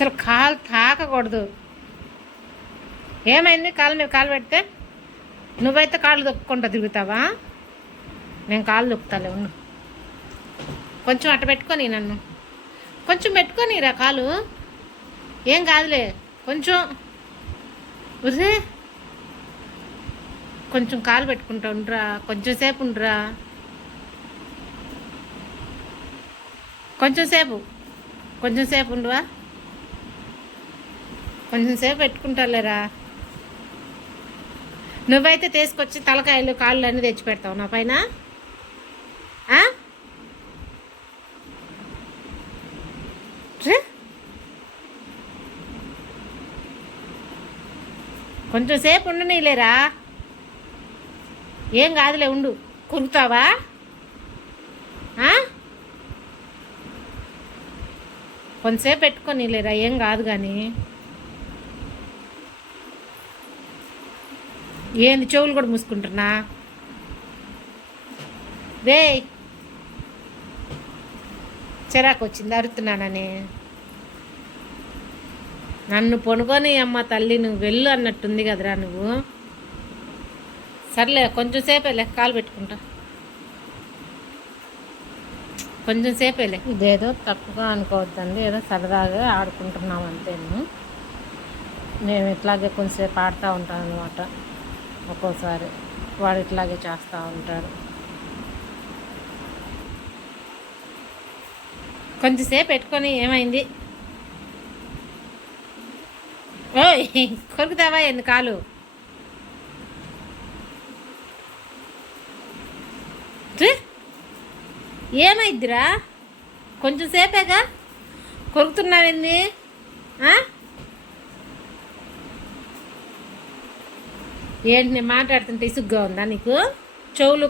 అసలు కాలు తాకకూడదు. ఏమైంది? కాలు మీద కాలు పెడితే నువ్వైతే కాళ్ళు దొక్కుంటా తిరుగుతావా? నేను కాళ్ళు దొక్కుతాలే ఉండు. కొంచెం అట్ట పెట్టుకొని నన్ను కొంచెం పెట్టుకొనిరా కాలు. ఏం కాదులే, కొంచెం ఉరే కొంచెం కాలు పెట్టుకుంటా ఉండరా, కొంచెం సేపు ఉండరా, కొంచెం సేపు ఉండవా? కొంచెం సేపు పెట్టుకుంటాలేరా. నువ్వైతే తీసుకొచ్చి తలకాయలు కాళ్ళు అన్నీ తెచ్చి పెడతావు నా పైన. కొంచెం సేపు ఉండనీలేరా. ఏం కాదులే ఉండు. కురుతావా? కొంతసేపు పెట్టుకోనీలేరా, ఏం కాదు. కానీ ఏంది చెవులు కూడా మూసుకుంటున్నా? రే చిరాకు వచ్చింది అరుతున్నానని. నన్ను పొనుకొని అమ్మ తల్లి నువ్వు వెళ్ళు అన్నట్టుంది కదరా నువ్వు. సర్లే కొంచెం సేపేలే, కాలు పెట్టుకుంటా. కొంచెం సేపేలే. ఇదేదో తక్కువగా అనుకోవద్దండి, ఏదో సరదాగా ఆడుకుంటున్నాం అంతేను. నేను ఇట్లాగే కొంచెంసేపు ఆడుతూ ఉంటాను అనమాట. ఒక్కోసారి వాడు ఇట్లాగే చేస్తూ ఉంటాడు. కొంచెంసేపు పెట్టుకొని ఏమైంది? ఓయ్ కొరుకుతావా ఎన్ని కాలు? ఏమైద్దిరా? కొంచెం సేపేగా కొరుకుతున్నావేంది? ఏంటి నేను మాట్లాడుతుంటే ఇసుగ్గా ఉందా నీకు? చెవులు